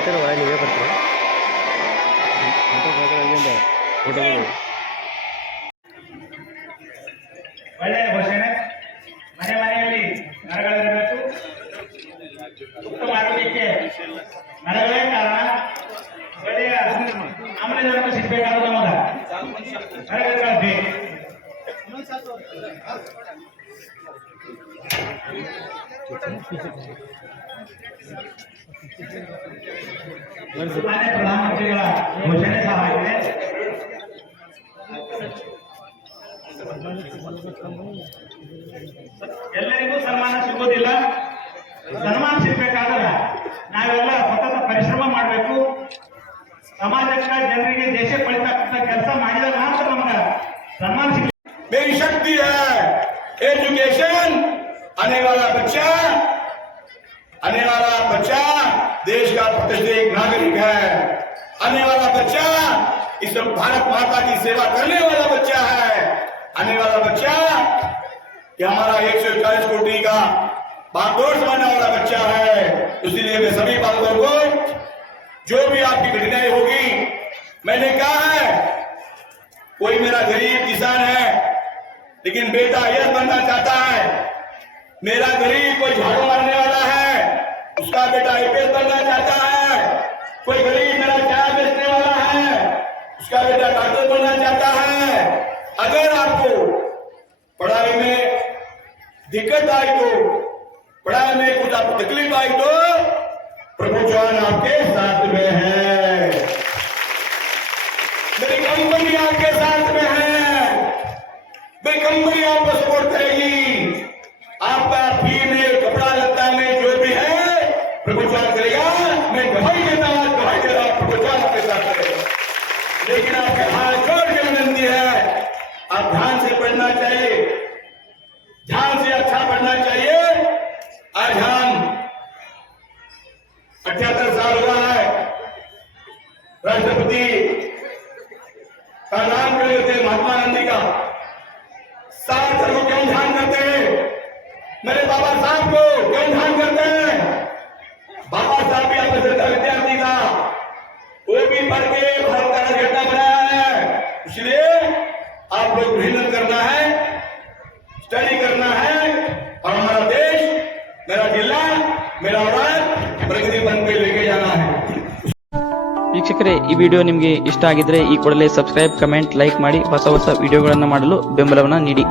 ಬರ್ತೀರ ನೀವೇ ಬರ್ತೀರ ಒಳ್ಳೆಯ ಘೋಷಣೆ. ಮನೆ ಮನೆಯಲ್ಲಿ ಮರಗಳಿರಬೇಕು. ಉತ್ತಮ ಆರೋಗ್ಯಕ್ಕೆ ಮರಗಳೇ ಕಾರಣ. ಒಳ್ಳೆಯ ಆಮ್ಲಜನಕ ಸಿಗಬೇಕಾದ ನಮಗ ಮರಗಳು ಬೇಕು. ಮಾನ್ಯ ಪ್ರಧಾನಮಂತ್ರಿಗಳ ಘೋಷಣೆ ಸಹ ಆಗಿದೆ. ಎಲ್ಲರಿಗೂ ಸನ್ಮಾನ ಸಿಗೋದಿಲ್ಲ. ಸನ್ಮಾನ ಸಿಗ್ಬೇಕಾದ್ರೆ ನಾವೆಲ್ಲ ಸತತ ಪರಿಶ್ರಮ ಮಾಡಬೇಕು. ಸಮಾಜಕ್ಕೆ ಜನರಿಗೆ ದೇಶ ಪಡಿತಕ್ಕಂಥ ಕೆಲಸ ಮಾಡಿದಾಗ ಮಾತ್ರ ನಮಗೆ सन्मान मेरी शक्ति है एजुकेशन। आने वाला बच्चा देश का प्रतिष्ठित नागरिक है। आने वाला बच्चा इस भारत माता की सेवा करने वाला बच्चा है। आने वाला बच्चा ये हमारा 141 कोटि का बागडोर समझने वाला बच्चा है। इसलिए मैं सभी बातों को जो भी आपकी घटनाएं होगी, मैंने कहा है कोई मेरा गरीब किसान है लेकिन बेटा यह बनना चाहता है। मेरा गरीब कोई झाड़ू मारने वाला है, उसका बेटा आईपीएस बनना चाहता है। कोई गरीब मेरा चाय बेचने वाला है, उसका बेटा डॉक्टर बनना चाहता है। अगर आपको पढ़ाई में दिक्कत आई तो, पढ़ाई में कुछ आपको तकलीफ आई तो प्रभु चौहान आपके साथ में है। मेरी कंपनी आपके साथ में है। मेरी कंपनी आपको सपोर्ट करेगी। आपका फी में कपड़ा लत्ता में जो भी है प्रभु चौहान करेगा। मैं गवाही देता हूं, प्रभु चौहान आपके साथ करेगा। लेकिन आपके हाथ जोड़ के विनती है, आप ध्यान से पढ़ना चाहिए, ध्यान से अच्छा पढ़ना चाहिए। आज हम 78 साल हुआ है राष्ट्रपति का नाम कर लेते हैं महात्मा गांधी का। 7 को क्यों ध्यान करते हैं? मेरे बाबा साहब को क्यों ध्यान करते हैं? बाबा साहब भी अपने विद्यार्थी था, वो भी पढ़ के भारत का झंडा बनाया है। इसलिए आप लोग मेहनत करना है, स्टडी करना है और हमारा देश, मेरा जिला, मेरा राज्य प्रगति पथ पे लेके जाना है। ವೀಕ್ಷಕರೇ, ಈ ವಿಡಿಯೋ ನಿಮಗೆ ಇಷ್ಟ ಆಗಿದ್ರೆ ಈ ಕೂಡಲೇ ಸಬ್ಸ್ಕ್ರೈಬ್, ಕಮೆಂಟ್, ಲೈಕ್ ಮಾಡಿ ಹೊಸ ವಿಡಿಯೋಗಳನ್ನು ಮಾಡಲು ಬೆಂಬಲವನ್ನು ನೀಡಿ.